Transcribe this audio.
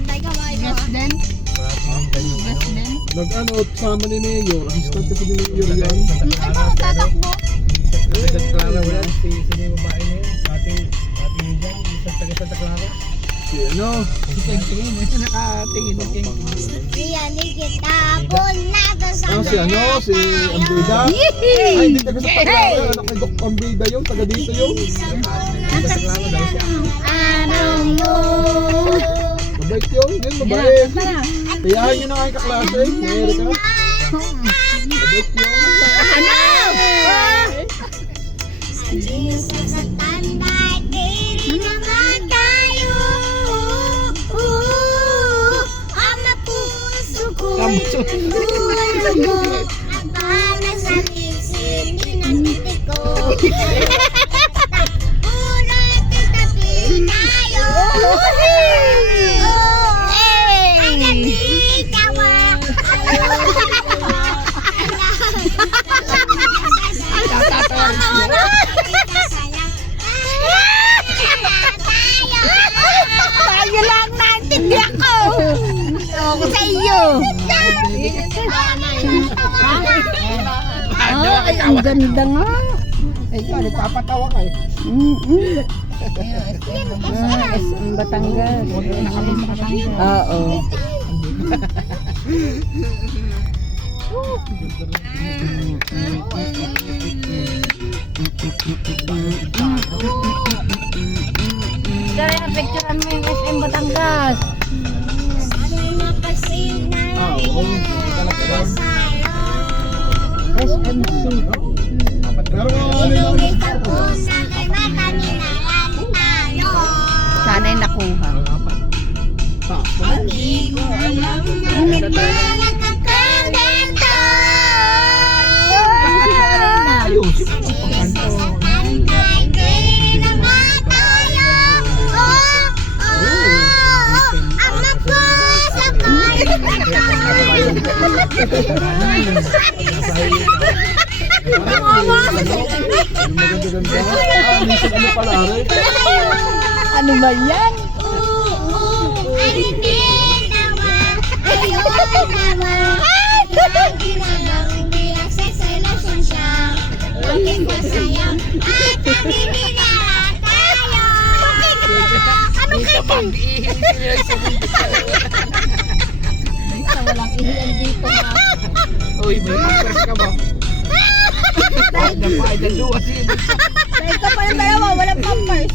Antay ka ba? Gas din. Gas din. Nag-ano, sama ni Mayor. Assistant kasi ni Mayor yan. Ay, bakit tatakbo? Santa Clara wala. Sino yung babae na yun? Pati yun dyan. Sa taga Santa Clara. Si ano? Si Keng-Keng. May nakatingin ni Keng-Keng. Iyan, ikitapon nato sa Ah, si ano? Si Ambida? Ay, hindi taga sa Taglara. Anak ni Doc Ambida yun. Taga dito yun. Santa Clara daw siya. araw mo. Mabait yun. Yun, mabait. Kayahan nyo na nga yung kaklase. Mayroon ka. Mabait yun. Ano? Sa tanday, kiri naman tayo. Ang puso ko. Dugo. Ang bala sa lisin, dinamiti ko. Puro titapin tayo. Ay, nagtitawa. Tayo lang naintindi ako. Ako sa iyo. Ay, ang ganda nga. Eh, ikaw, nagpapatawa ka eh. SM Batangas. Oo. Dari na picturean mo yung SM Batangas. SMC. Pero ano yun? Sana'y nakuha. Ayusin mo ang pagkanto. Maganda-ganda. Ah, minsan ano pala rin? Ano ba yan? Walang ihiyan dito ha. Uy, may pampers ka ba? Bakit na pa? Ay, dalawa siya. Sa ito pa yung dalawa, walang pampers.